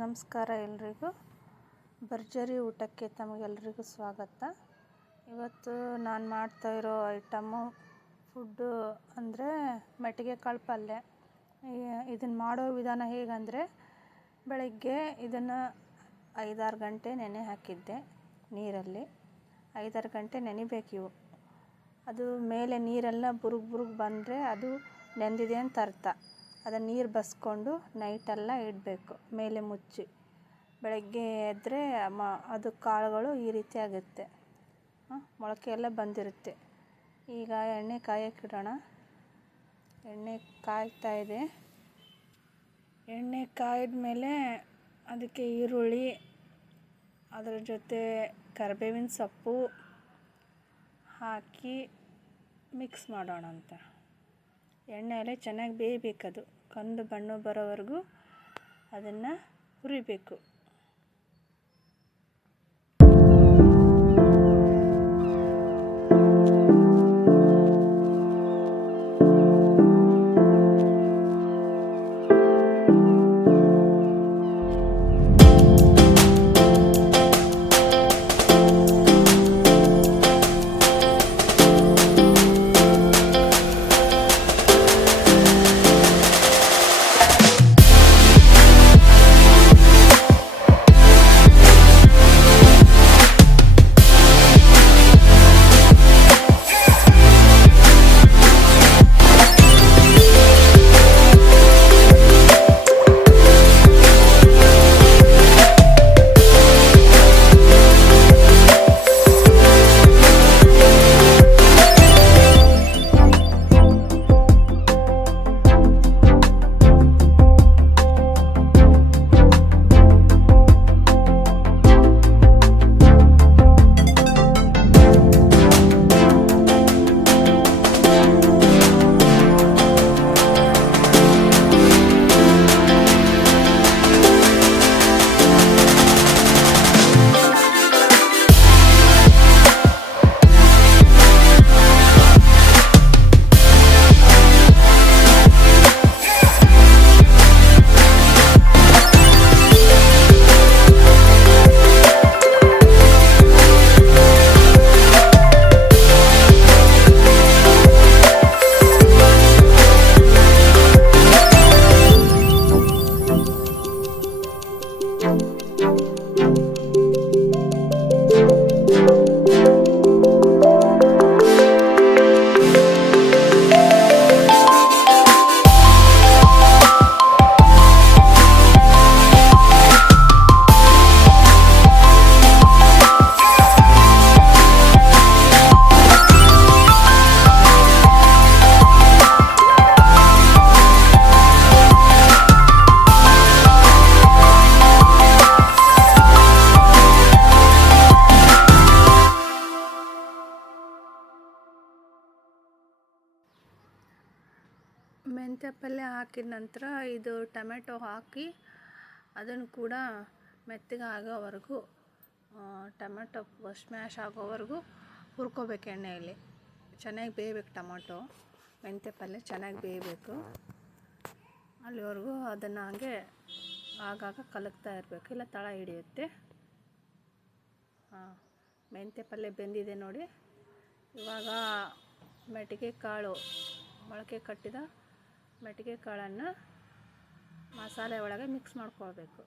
ನಮಸ್ಕಾರ ಎಲ್ರಿಗೂ. ಭರ್ಜರಿ ಊಟಕ್ಕೆ ತಮಗೆಲ್ರಿಗೂ ಸ್ವಾಗತ. ಇವತ್ತು ನಾನು ಮಾಡ್ತಾಯಿರೋ ಐಟಮ್ಮು ಫುಡ್ಡು ಅಂದರೆ ಮೆಟ್ಟಿಗೆ ಕಾಳು ಪಲ್ಯ. ಇದನ್ನು ಮಾಡೋ ವಿಧಾನ ಹೇಗಂದರೆ, ಬೆಳಗ್ಗೆ ಇದನ್ನು 5-6 ಗಂಟೆ ನೆನೆ ಹಾಕಿದ್ದೆ ನೀರಲ್ಲಿ. 5-6 ಗಂಟೆ ನೆನಿಬೇಕು ಇವು. ಅದು ಮೇಲೆ ನೀರೆಲ್ಲ ಬುರುಗ್ ಬಂದರೆ ಅದು ನೆಂದಿದೆ ಅಂತ ಅರ್ಥ. ಅದನ್ನು ನೀರು ಬಸ್ಕೊಂಡು ನೈಟೆಲ್ಲ ಇಡಬೇಕು ಮೇಲೆ ಮುಚ್ಚಿ. ಬೆಳಗ್ಗೆ ಎದ್ದರೆ ಅದು ಕಾಳುಗಳು ಈ ರೀತಿ ಆಗುತ್ತೆ, ಮೊಳಕೆ ಎಲ್ಲ ಬಂದಿರುತ್ತೆ. ಈಗ ಎಣ್ಣೆ ಕಾಯಕ್ಕಿಡೋಣ. ಎಣ್ಣೆ ಕಾಯ್ತಾ ಇದೆ. ಎಣ್ಣೆ ಕಾಯ್ದ ಮೇಲೆ ಅದಕ್ಕೆ ಈರುಳ್ಳಿ, ಅದರ ಜೊತೆ ಕರಿಬೇವಿನ ಸೊಪ್ಪು ಹಾಕಿ ಮಿಕ್ಸ್ ಮಾಡೋಣ ಅಂತ. ಎಣ್ಣೆಯಲ್ಲೇ ಚೆನ್ನಾಗಿ ಬೇಯಬೇಕದು. ಕಂದು ಬಣ್ಣ ಬರೋವರೆಗೂ ಅದನ್ನು ಹುರಿಬೇಕು. ಮೆಂತ್ಯ ಪಲ್ಯ ಹಾಕಿದ ನಂತರ ಇದು ಟೊಮೆಟೊ ಹಾಕಿ ಅದನ್ನು ಕೂಡ ಮೆತ್ತಗೆ ಆಗೋವರೆಗೂ, ಟೊಮೆಟೊ ಸ್ಮ್ಯಾಶ್ ಆಗೋವರೆಗೂ ಹುರ್ಕೋಬೇಕು ಎಣ್ಣೆಯಲ್ಲಿ. ಚೆನ್ನಾಗಿ ಬೇಯಬೇಕು ಟೊಮೆಟೊ. ಮೆಂತ್ಯ ಪಲ್ಯ ಚೆನ್ನಾಗಿ ಬೇಯಬೇಕು. ಅಲ್ಲಿವರೆಗೂ ಅದನ್ನು ಹಾಗೆ ಆಗಾಗ ಕಲಕ್ತಾ ಇರಬೇಕು, ಇಲ್ಲ ತಳ ಹಿಡಿಯುತ್ತೆ. ಮೆಂತ್ಯ ಪಲ್ಯ ಬೆಂದಿದೆ ನೋಡಿ. ಇವಾಗ ಮೆಟ್ಟಿಗೆ ಕಾಳು, ಮೊಳಕೆ ಕಟ್ಟಿದ ಮೆಟ್ಟಿಗೆ ಕಾಳನ್ನು ಮಸಾಲೆ ಒಳಗೆ ಮಿಕ್ಸ್ ಮಾಡ್ಕೊಳ್ಬೇಕು.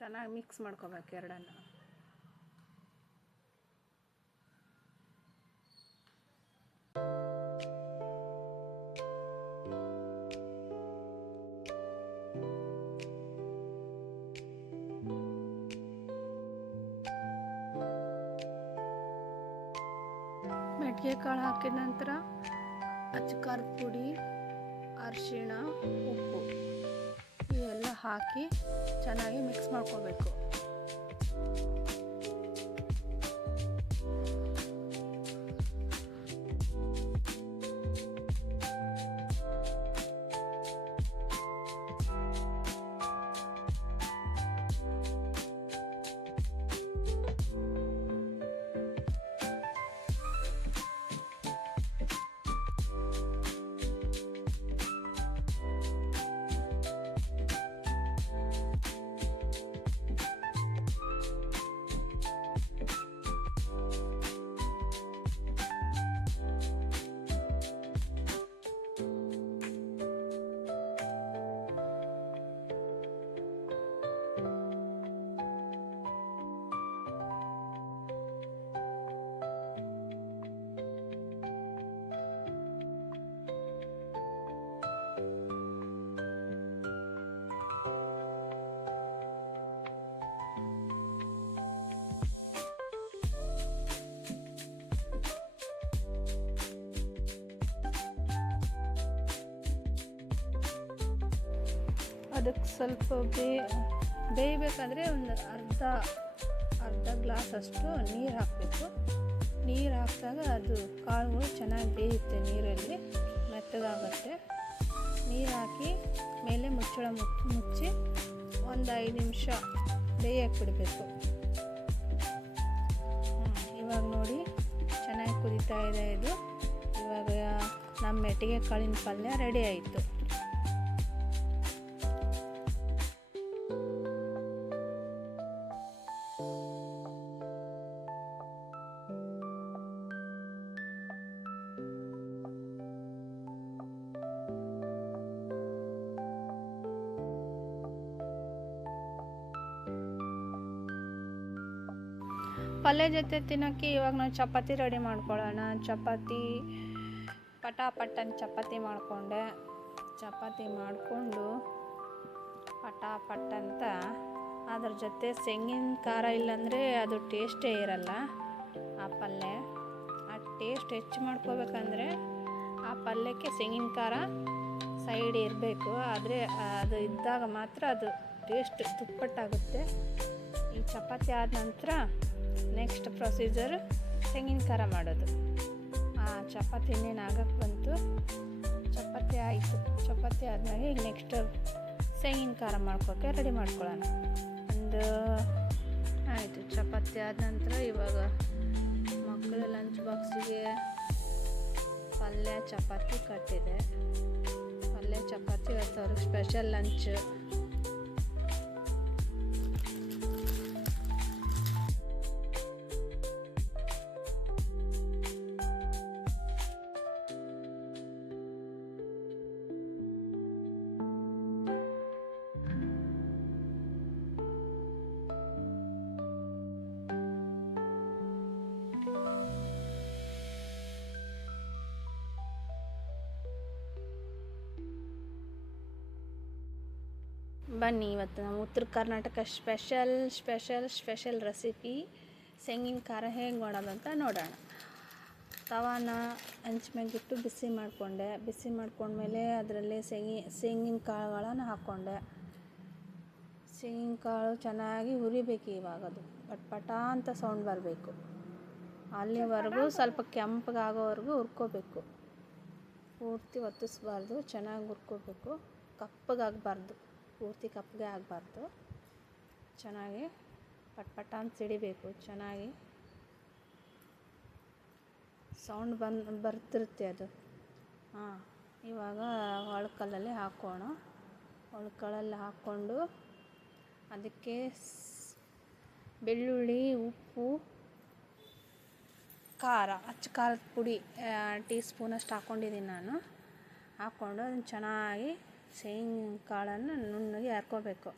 ಚೆನ್ನಾಗಿ ಮಿಕ್ಸ್ ಮಾಡ್ಕೋಬೇಕು ಎರಡನ್ನು. ಮೆಟ್ಟಿಗೆ ಕಾಳು ಹಾಕಿದ ನಂತರ ಅಚ್ಚಕಾರದ ಪುಡಿ, ಅರಿಶಿಣ, ಉಪ್ಪು ಇವೆಲ್ಲ ಹಾಕಿ ಚೆನ್ನಾಗಿ ಮಿಕ್ಸ್ ಮಾಡ್ಕೋಬೇಕು. ಅದಕ್ಕೆ ಸ್ವಲ್ಪ ಬೇಯಬೇಕಾದ್ರೆ ಒಂದು ಅರ್ಧ ಗ್ಲಾಸ್ ಅಷ್ಟು ನೀರು ಹಾಕಬೇಕು. ನೀರು ಹಾಕಿದಾಗ ಅದು ಕಾಳುಗಳು ಚೆನ್ನಾಗಿ ಬೇಯುತ್ತೆ, ನೀರಲ್ಲಿ ಮೆತ್ತಗಾಗುತ್ತೆ. ನೀರು ಹಾಕಿ ಮೇಲೆ ಮುಚ್ಚಳ ಮುಚ್ಚಿ ಒಂದು 5 ನಿಮಿಷ ಬೇಯಕ್ಕೆ ಬಿಡಬೇಕು. ಇವಾಗ ನೋಡಿ ಚೆನ್ನಾಗಿ ಕುದೀತಾ ಇದೆ ಇದು. ಇವಾಗ ನಮ್ಮ ಮೆಟ್ಟಿಗೆ ಕಾಳಿನ ಪಲ್ಯ ರೆಡಿ ಆಯಿತು. ಪಲ್ಯ ಜೊತೆ ತಿನ್ನೋಕ್ಕೆ ಇವಾಗ ನಾವು ಚಪಾತಿ ರೆಡಿ ಮಾಡ್ಕೊಳ್ಳೋಣ. ಚಪಾತಿ ಪಟಾಪಟ್ಟನ್ ಚಪಾತಿ ಮಾಡಿಕೊಂಡೆ. ಚಪಾತಿ ಮಾಡಿಕೊಂಡು ಪಟಾಪಟ್ ಅಂತ ಅದ್ರ ಜೊತೆ ತೆಂಗಿನ ಖಾರ ಇಲ್ಲಾಂದರೆ ಅದು ಟೇಸ್ಟೇ ಇರಲ್ಲ ಆ ಪಲ್ಯ. ಆ ಟೇಸ್ಟ್ ಹೆಚ್ಚು ಮಾಡ್ಕೋಬೇಕಂದ್ರೆ ಆ ಪಲ್ಯಕ್ಕೆ ತೆಂಗಿನ ಖಾರ ಸೈಡ್ ಇರಬೇಕು. ಆದರೆ ಅದು ಇದ್ದಾಗ ಮಾತ್ರ ಅದು ಟೇಸ್ಟ್ ದುಪ್ಪಟ್ಟಾಗುತ್ತೆ. ಈ ಚಪಾತಿ ಆದ ನಂತರ ನೆಕ್ಸ್ಟ್ ಪ್ರೊಸೀಜರ್ ತೆಂಗಿನ ಖಾರ ಮಾಡೋದು. ಚಪಾತಿ ಇನ್ನೇನು ಆಗಕ್ಕೆ ಬಂತು, ಚಪಾತಿ ಆಯಿತು. ಚಪಾತಿ ಆದಮೇಲೆ ಈಗ ನೆಕ್ಸ್ಟ್ ತೆಂಗಿನ ಖಾರ ಮಾಡ್ಕೋಕ್ಕೆ ರೆಡಿ ಮಾಡ್ಕೊಳ್ಳೋಣ. ಒಂದು ಆಯಿತು. ಚಪಾತಿ ಆದ ನಂತರ ಇವಾಗ ಮಕ್ಕಳ ಲಂಚ್ ಬಾಕ್ಸಿಗೆ ಪಲ್ಯ ಚಪಾತಿ ಕಟ್ಟಿದೆ. ಪಲ್ಯ ಚಪಾತಿ ಇವತ್ತು ಅವ್ರಿಗೆ ಸ್ಪೆಷಲ್ ಲಂಚ್. ಬನ್ನಿ ಇವತ್ತು ನಾವು ಉತ್ತರ ಕರ್ನಾಟಕ ಸ್ಪೆಷಲ್ ರೆಸಿಪಿ ತೆಂಗಿನ ಖಾರ ಹೇಗೆ ಮಾಡೋದಂತ ನೋಡೋಣ. ತವಾನ ಹಂಚ್ಮೇಗಿಟ್ಟು ಬಿಸಿ ಮಾಡಿಕೊಂಡೆ. ಬಿಸಿ ಮಾಡ್ಕೊಂಡ್ಮೇಲೆ ಅದರಲ್ಲಿ ತೆಂಗಿನ ಕಾಳುಗಳನ್ನು ಹಾಕ್ಕೊಂಡೆ. ತೆಂಗಿನ ಕಾಳು ಚೆನ್ನಾಗಿ ಹುರಿಬೇಕು. ಇವಾಗ ಅದು ಪಟ ಅಂತ ಸೌಂಡ್ ಬರಬೇಕು. ಅಲ್ಲಿವರೆಗೂ ಸ್ವಲ್ಪ ಕೆಂಪಗಾಗೋವರೆಗೂ ಹುರ್ಕೋಬೇಕು. ಪೂರ್ತಿ ಒತ್ತಿಸ್ಬಾರ್ದು, ಚೆನ್ನಾಗಿ ಹುರ್ಕೋಬೇಕು. ಕಪ್ಪಗಾಗಬಾರ್ದು, ಪೂರ್ತಿ ಕಪ್ಪಗೆ ಆಗಬಾರ್ದು. ಚೆನ್ನಾಗಿ ಪಟ್ಪಟ ಅಂತ ಸಿಡಿಬೇಕು. ಚೆನ್ನಾಗಿ ಸೌಂಡ್ ಬರ್ತಿರುತ್ತೆ ಅದು. ಇವಾಗ ಒಳಕಲ್ಲಲ್ಲಿ ಹಾಕೋಣ. ಒಳಕಲ್ಲಲ್ಲಿ ಹಾಕ್ಕೊಂಡು ಅದಕ್ಕೆ ಬೆಳ್ಳುಳ್ಳಿ, ಉಪ್ಪು, ಖಾರ, ಅಚ್ಚ ಖಾರದ ಪುಡಿ ಟೀ ಸ್ಪೂನಷ್ಟು ಹಾಕ್ಕೊಂಡಿದ್ದೀನಿ ನಾನು. ಹಾಕ್ಕೊಂಡು ಅದನ್ನು ಚೆನ್ನಾಗಿ ತೆಂಗಿನ ಕಾಳನ್ನು ನುಣ್ಣಗೆ ಹರ್ಕೋಬೇಕು.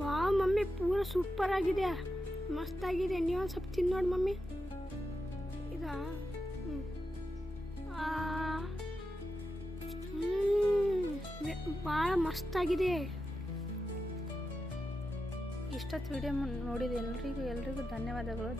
ವಾ ಮಮ್ಮಿ, ಪೂರ ಸೂಪರ್ ಆಗಿದೆ, ಮಸ್ತಾಗಿದೆ. ನೀವೊಂದು ಸ್ವಲ್ಪ ತಿಂದು ನೋಡಿ ಮಮ್ಮಿ. ಇದಾ ಭಾಳ ಮಸ್ತಾಗಿದೆ. ಇಷ್ಟೊತ್ತು ವಿಡಿಯೋ ನೋಡಿದ ಎಲ್ರಿಗೂ ಧನ್ಯವಾದಗಳು.